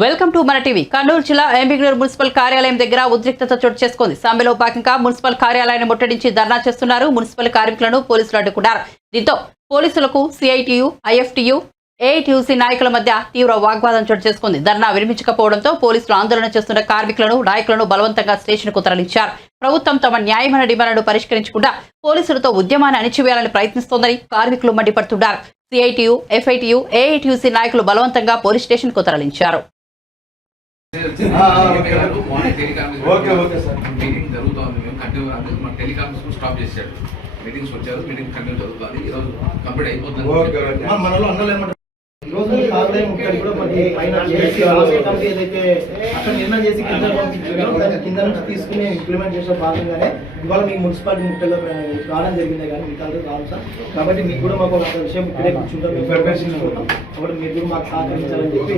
Welcome to మన TV. Kurnool జిల్లా ఎంబిగ్నూరు municipal కార్యాలయం దగ్గర ఉద్రిక్తత చోటు చేసుకుంది. సమ్మెలో భాగంగా మున్సిపల్ కార్యాలయాన్ని ముట్టడించి ధర్నా చేస్తున్నారు. మున్సిపల్ కార్మికులను పోలీసులు అడ్డుకున్నారు. దీంతో పోలీసులకు సిఐటియు, ఐఎఫ్టియు, ఏఐటియుసి నాయకుల మధ్య తీవ్ర వాగ్వాదం చోటు చేసుకుంది. ధర్నా విరమించకపోవడంతో పోలీసులు ఆందోళన చేస్తున్న కార్మికులను, నాయకులను బలవంతంగా స్టేషన్కు తరలించారు. ప్రభుత్వం తమ న్యాయమైన డిమాండ్లను పరిష్కరించకుండా పోలీసులతో ఉద్యమాన్ని అణిచివేయాలని ప్రయత్నిస్తోందని కార్మికులు మండిపడుతున్నారు. సిఐటియు, ఎఫ్ఐటియు, ఏఐటియుసి నాయకులు బలవంతంగా పోలీస్ స్టేషన్కు తరలించారు. మీటింగ్ జరుగుతుంది. మేము కంటిన్యూ మా టెలికాన్ఫరెన్స్ స్టాప్ చేశాడు. మీటింగ్స్ వచ్చారు, మీటింగ్ కంటిన్యూ జరుగుతుంది. ఈరోజు కంప్లీట్ అయిపోతుంది. కింద నుంచి తీసుకుని ఇంప్లిమెంట్ చేసిన భాగంగానే ఇవాళ మీకు మున్సిపాలిటీ ముట్టలో రావడం జరిగిందే కానీ మీకు అందరూ రాదు సార్. కాబట్టి మీకు కూడా మాకు ఒక విషయం ఇక్కడే కూర్చుంటాం, కాబట్టి మీరు కూడా మాకు సహకరించాలని చెప్పి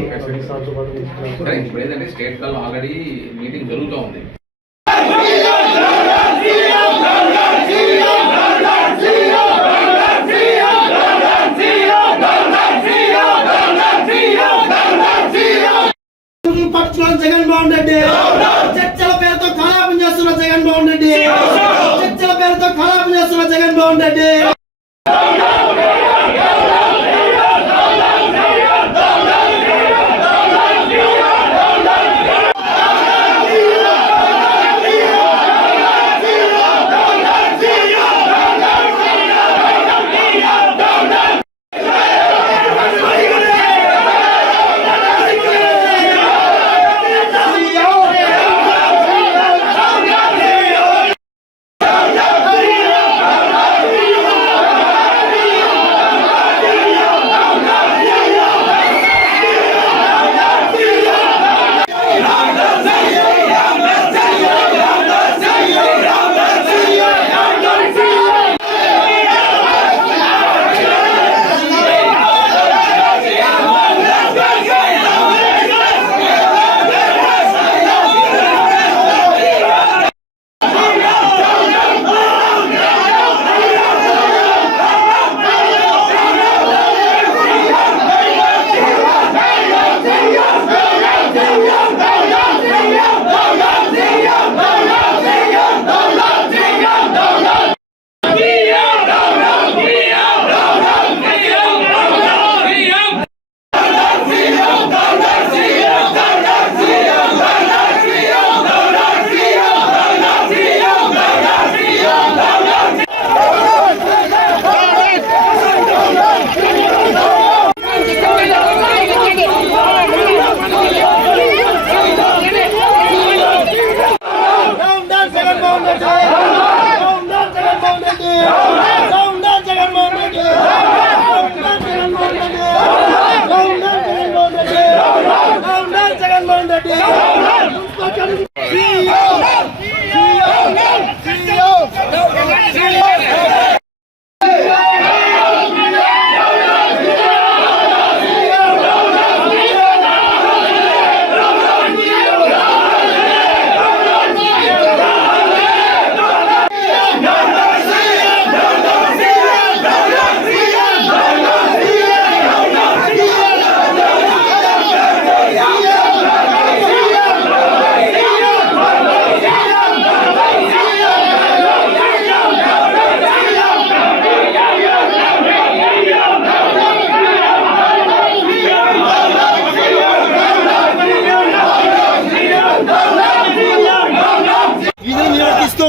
ఇప్పుడు ఏదంటే స్టేట్ లో ఆల్రెడీ మీటింగ్ జరుగుతూ ఉంది. జగన్మోహన్ రెడ్డి చర్చల పేరుతో ఖరాబు చేస్తున్న జగన్మోహన్ రెడ్డి, చర్చల పేరుతో ఖరాబు చేస్తున్న జగన్మోహన్ రెడ్డి.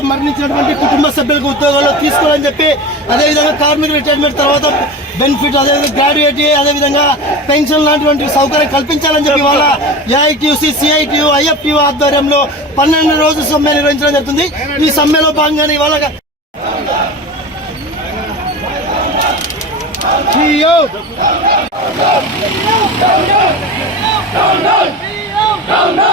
మరణించినటువంటి కుటుంబ సభ్యులకు ఉద్యోగాలు తీసుకోవాలని చెప్పి, అదేవిధంగా కార్మిక రిటైర్మెంట్ తర్వాత బెనిఫిట్, అదేవిధంగా గ్రాడ్యుయేటీ, అదేవిధంగా పెన్షన్ లాంటి సౌకర్యం కల్పించాలని చెప్పి ఇవాళ ఏఐటియుసి, సిఐటియు, ఐఎఫ్టియు ఆధ్వర్యంలో 12 రోజుల సమ్మె నిర్వహించడం జరుగుతుంది. ఈ సమ్మెలో భాగంగానే ఇవాళ